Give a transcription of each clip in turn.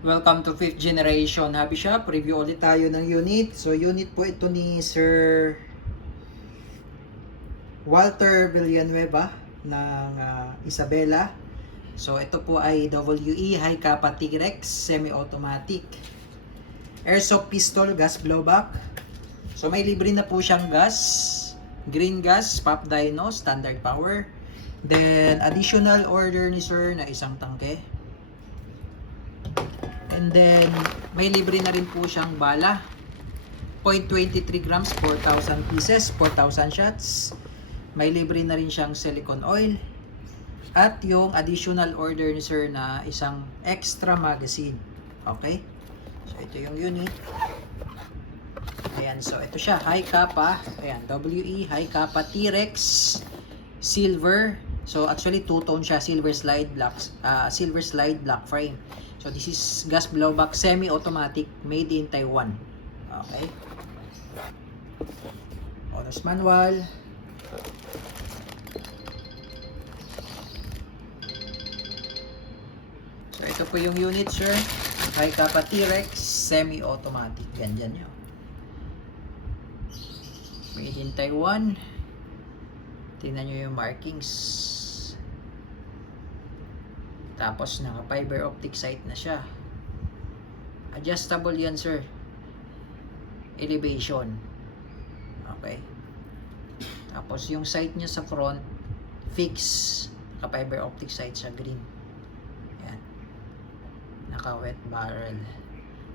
Welcome to 5th generation Hobby Shop. Review ulit tayo ng unit. So unit po ito ni Sir Walter Villanueva ng Isabela. So ito po ay WE High Kappa T-Rex semi-automatic. Airsoft pistol gas blowback. So may libre na po siyang gas. Green gas, pop dyno, standard power. Then additional order ni Sir na isang tangke. And then, may libre na rin po siyang bala. 0.23 grams, 4,000 pieces, 4,000 shots. May libre na rin siyang silicone oil. At yung additional order ni Sir na isang extra magazine. Okay? So, ito yung unit. Ayan, so ito siya. High Kappa. Ayan, WE High Kappa T-Rex Silver. So, actually, two-tone siya. Silver slide black frame. So this is gas blowback semi-automatic made in Taiwan. Okay. Owner's manual. So ito po yung unit, sir. High Kappa T-Rex semi-automatic. Ganyan nyo. Made in Taiwan. Tingnan nyo yung markings. Tapos naka fiber optic sight na siya. Adjustable yan, sir. Elevation. Okay. Tapos yung sight niya sa front fix. Naka fiber optic sight sa green. Yan. Naka wet barrel.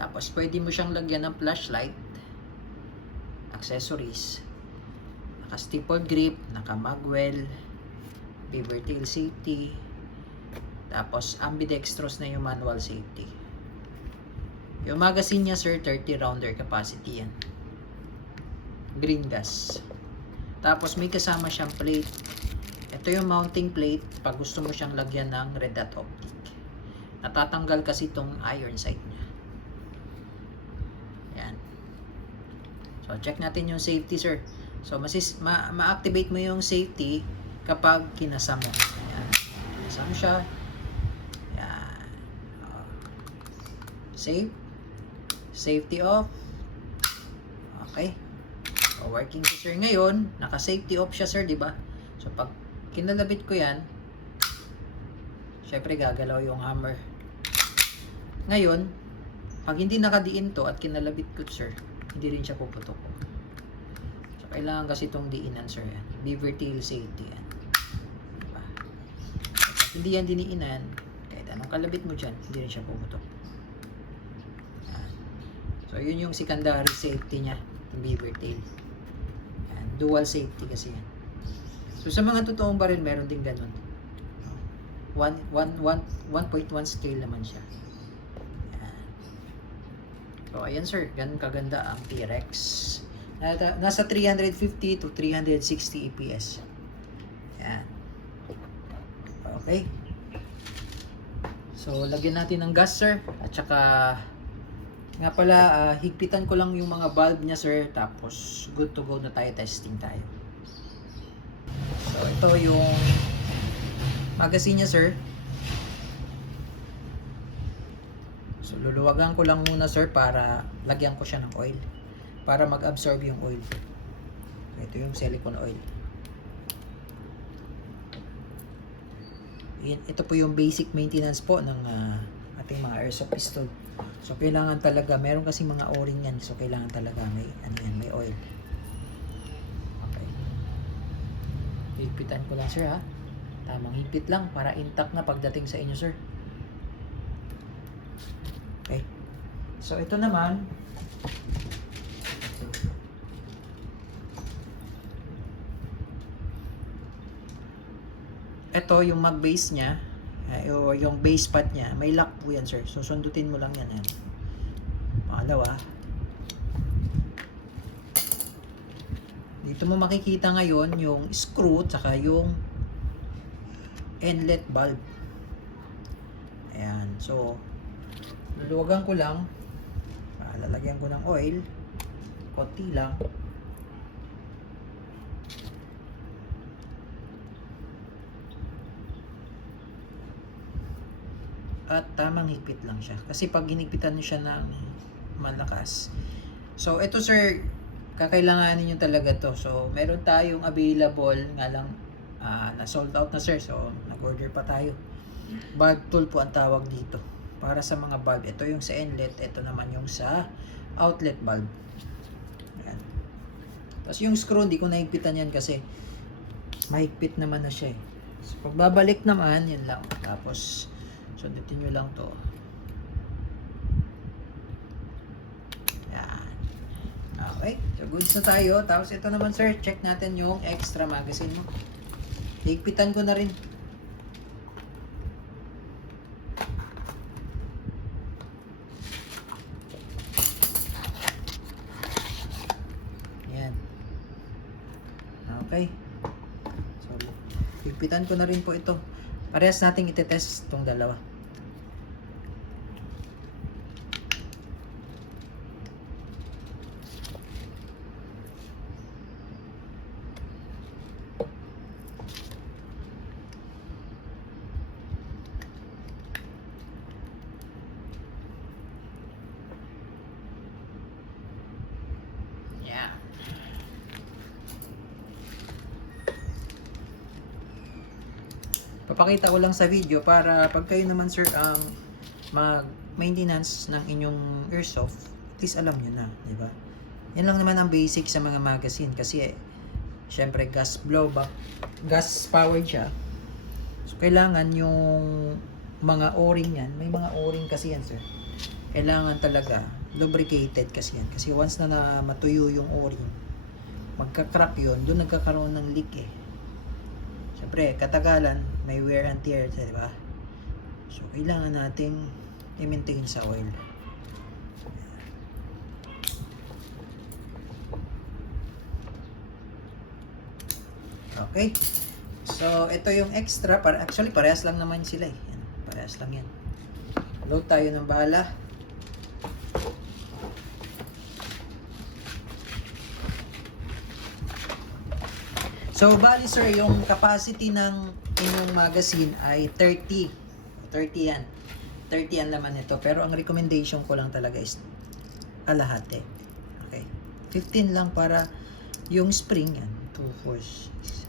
Tapos pwede mo siyang lagyan ng flashlight. Accessories. Naka staple grip, naka magwell, beaver tail safety. Tapos, ambidextrous na yung manual safety. Yung magazine niya, sir, 30 rounder capacity yan. Green gas. Tapos, may kasama siyang plate. Ito yung mounting plate pag gusto mo siyang lagyan ng red dot optic. Natatanggal kasi itong iron sight niya. Yan. So, check natin yung safety, sir. So, ma-activate mo yung safety kapag kinasa mo. Yan. Kinasa mo siya. Save. Safety off. Okay. So, working si sir ngayon. Naka-safety off siya, sir, di ba? So, pag kinalabit ko yan, syempre gagalaw yung hammer. Ngayon, pag hindi nakadiin to at kinalabit ko, sir, hindi rin siya puputok. So, kailangan kasi itong diinan, sir. Yan. Beaver tail safety yan. Diba? Pag hindi yan diniinan, kahit anong kalabit mo dyan, hindi rin siya puputok. So, yun yung secondary safety niya, yung beaver tail. Yan, dual safety kasi yan. So, sa mga totoong baril, meron din ganun. 1.1 scale naman siya. Yan. So, ayan sir, ganun kaganda ang T-Rex. Nasa 350 to 360 EPS. Yan. Okay. So, lagyan natin ng gas sir, at saka nga pala, higpitan ko lang yung mga valve niya, sir. Tapos, good to go na tayo. Testing tayo. So, ito yung magazine niya, sir. So, luluwagan ko lang muna, sir, para lagyan ko siya ng oil. Para mag-absorb yung oil. So, ito yung silicone oil. Ito po yung basic maintenance po ng ating mga airsoft pistol. So, kailangan talaga, meron kasi mga o-ring yan. So, kailangan talaga may, may oil. Okay. Higpitan ko lang, sir, ha? Tamang higpit lang para intact na pagdating sa inyo, sir. Okay. So, ito naman, ito yung mag base niya. O yung base pad niya, may lock po yan, sir. So, sundutin mo lang yan. Pangalawa, dito mo makikita ngayon yung screw tsaka yung inlet valve. Ayan. So, luluwagan ko lang. Lalagyan ko ng oil. Konti lang. at tamang higpit lang siya. Kasi pag hinigpitan nyo siya ng malakas. So, ito sir, kakailanganin nyo talaga to. So, meron tayong available nga lang na sold out na sir. So, nag-order pa tayo. Bulb tool po ang tawag dito. Para sa mga bulb. Ito yung sa inlet. Ito naman yung sa outlet bulb. Ayan. Tapos yung screw, hindi ko nahigpitan yan kasi mahigpit naman na siya eh. So, pagbabalik naman, yun lang. Tapos, sundutin nyo lang to. Yan. Okay. So, goods na tayo. Tapos, ito naman sir, check natin yung extra magazine mo. Higpitan ko na rin. Yan. Okay. So, higpitan ko na rin po ito. Parehas nating itetest itong dalawa. Yeah. Papakita ko lang sa video para pag kayo naman sir ang mag-maintenance ng inyong airsoft, at least alam nyo na, di ba? Yan lang naman ang basic sa mga magazine kasi syempre gas blowback, gas powered siya. So kailangan yung mga o-ring yan, may mga o-ring kasi yan sir. Kailangan talaga lubricated kasi yan. Kasi once na matuyo yung o-ring, magka-crack yun, doon nagkakaroon ng leak eh. Siyempre, katagalan, may wear and tear, di ba? So, kailangan nating i-maintain sa oil. Okay. So, ito yung extra. Actually, parehas lang naman sila eh. Yan, parehas lang yan. Load tayo ng bala. So, bali sir, yung capacity ng inyong magazine ay 30. 30 yan. 30 ang laman nito. Pero ang recommendation ko lang talaga is kalahati. Okay. 15 lang para yung spring yan. 2, 4, 6,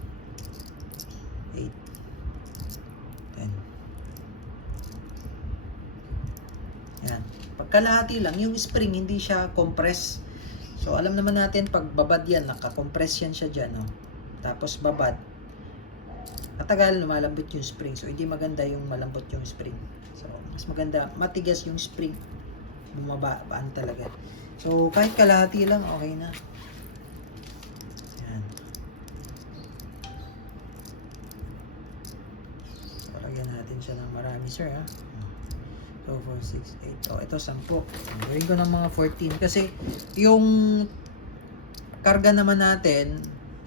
8, 10. Yan. Pagkalahati lang, yung spring hindi siya compress. So, alam naman natin, pag babad yan, naka-compress yan siya dyan, no? Tapos babad. Matagal lumalambot yung spring. So, hindi maganda yung malambot yung spring. So, mas maganda, matigas yung spring. Bumabaan talaga. So, kahit kalahati lang, okay na. Yan. So, lagyan natin siya ng marami, sir, ha? 2, 4, 6, 8. Oh, ito, 10. Gawin ko ng mga 14. Kasi, yung karga naman natin,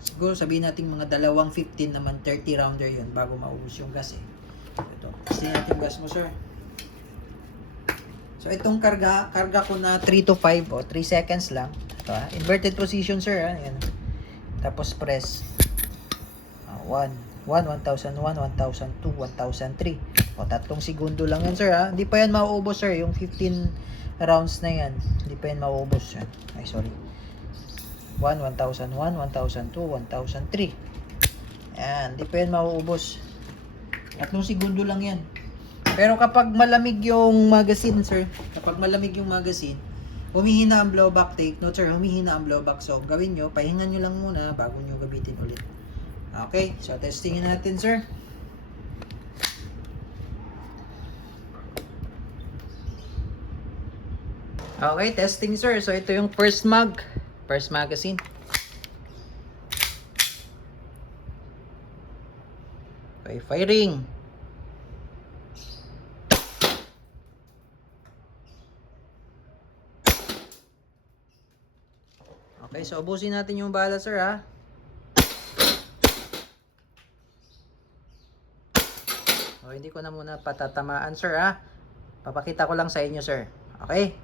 siguro sabihin natin mga dalawang 15 naman, 30 rounder yun bago maubos yung gas eh. Ito, kasi natin gas mo sir. So itong karga ko na 3 to 5 o 3 seconds lang. Ito ha, inverted position sir ha. Yan. Tapos press 1, 1001, 1002, 1003. O 3 segundo lang yan sir ha. Hindi pa yan mauubos sir, yung 15 rounds na yan. Hindi pa yan mauubos yan. Ay sorry. 1, 1001, 1002, 1003. Yan, di pa yan mauubos. 3 segundo lang yan. Pero kapag malamig yung magazine, sir, kapag malamig yung magazine, humihina ang blowback take. No, sir, humihina ang blowback. So, gawin nyo, pahingan nyo lang muna bago nyo gamitin ulit. Okay, so testingin natin, sir. Okay, testing, sir. So, ito yung first magazine. Okay, firing. Okay, so ubusin natin yung bala, sir, ha. O, hindi ko na muna patatamaan, sir, ha. Papakita ko lang sa inyo, sir. Okay?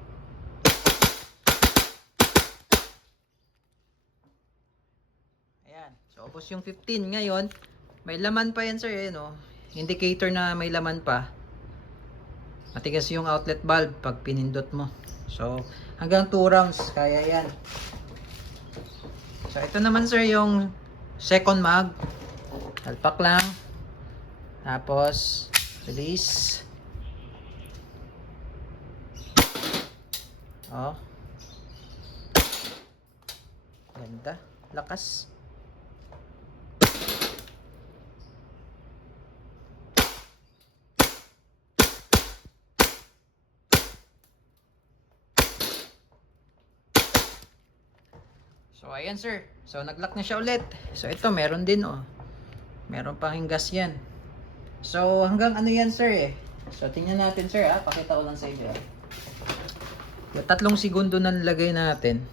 Ayan. So, ubos yung 15. Ngayon, may laman pa yan, sir, eh, no? Indicator na may laman pa. matigas yung outlet valve pag pinindot mo. So, hanggang 2 rounds, kaya yan. So, ito naman sir yung second mag. Talpak lang. Tapos, release. Oh. Ganda. Lakas. So, ayan sir. So, nag-lock na siya ulit. So, ito, meron din oh. Meron pang gas yan. So, hanggang ano yan sir eh. So, tingnan natin sir ha. Pakita ko lang sa inyo. Yung 3 segundo na nilagay natin.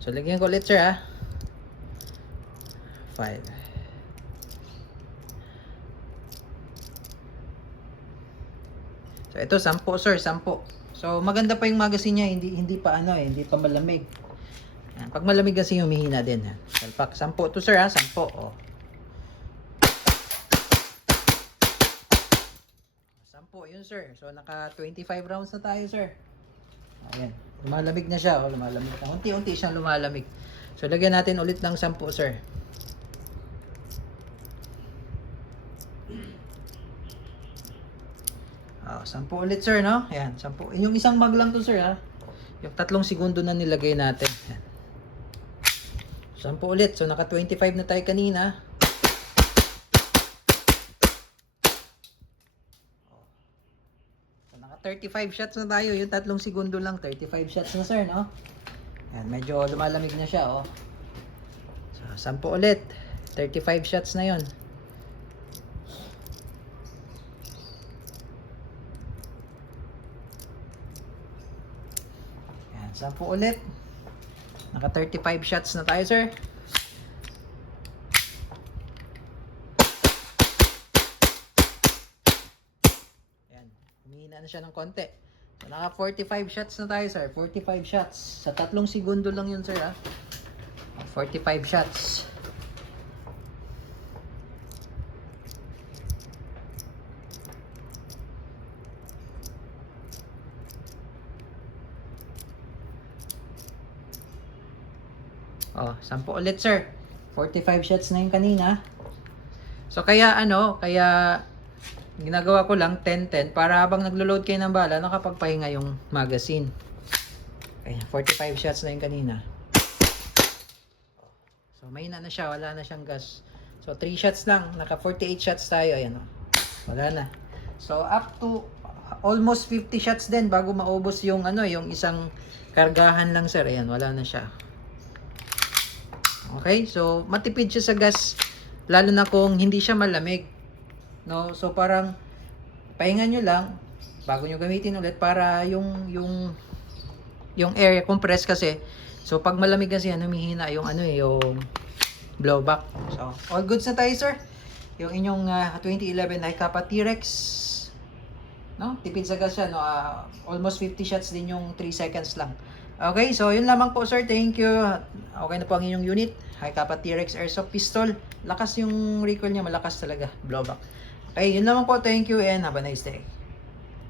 So, lagyan ko ulit sir ha. 5. So, ito 10 sir, 10. So, maganda pa yung magazine niya, hindi pa ano eh, hindi pa malamig. Yan. Pag malamig kasi humihina din ha. Salpak, 10 to sir ha, 10. Oh. 10 yun sir. So, naka 25 rounds na tayo sir. Ayan. Lumalamig na siya. Oh, lumalamig na. Unti-unti siyang lumalamig. So, lagyan natin ulit ng 10 sir. Oh, 10 ulit sir, no? Ayan, 10. Yung isang mag lang to sir ha. Yung 3 segundo na nilagay natin. Ayan. 10 ulit. So, naka 25 na tayo kanina. So, naka 35 shots na tayo. Yung 3 segundo lang. 35 shots na sir, no? Ayan, medyo lumalamig na siya, oh. So, 10 ulit. 35 shots na yun. Ayan, 10 ulit. Naka 35 shots na tayo, sir. Ayan, humihina na siya ng konti. So, naka 45 shots na tayo, sir. 45 shots. Sa 3 segundo lang yun, sir, ha. 45 shots. Oh, 10 ulit, sir. 45 shots na yung kanina. So, kaya ginagawa ko lang 10-10 para habang naglo-load kayo ng bala, nakapagpahinga yung magazine. Kaya 45 shots na yung kanina. So, mahina na siya. Wala na siyang gas. So, 3 shots lang. Naka 48 shots tayo. Ayan, oh. Wala na. So, up to almost 50 shots din bago maubos yung yung isang kargahan lang, sir. Ayan, wala na siya. Okay? So, matipid siya sa gas. Lalo na kung hindi siya malamig. No? So, parang pahinga nyo lang bago nyo gamitin ulit para yung air compress kasi. So, pag malamig kasi yan, humihina yung yung blowback. So, all goods na tayo, sir. Yung inyong 2011 Hi-Capa T-Rex. No? Tipid sa gas siya. No? Almost 50 shots din yung 3 seconds lang. Okay, so yun lamang po, sir. Thank you. Okay na po ang inyong unit. Hi-Capa T-Rex Airsoft Pistol. Lakas yung recoil niya. Malakas talaga. Blowback. Okay, yun lamang po. Thank you and have a nice day.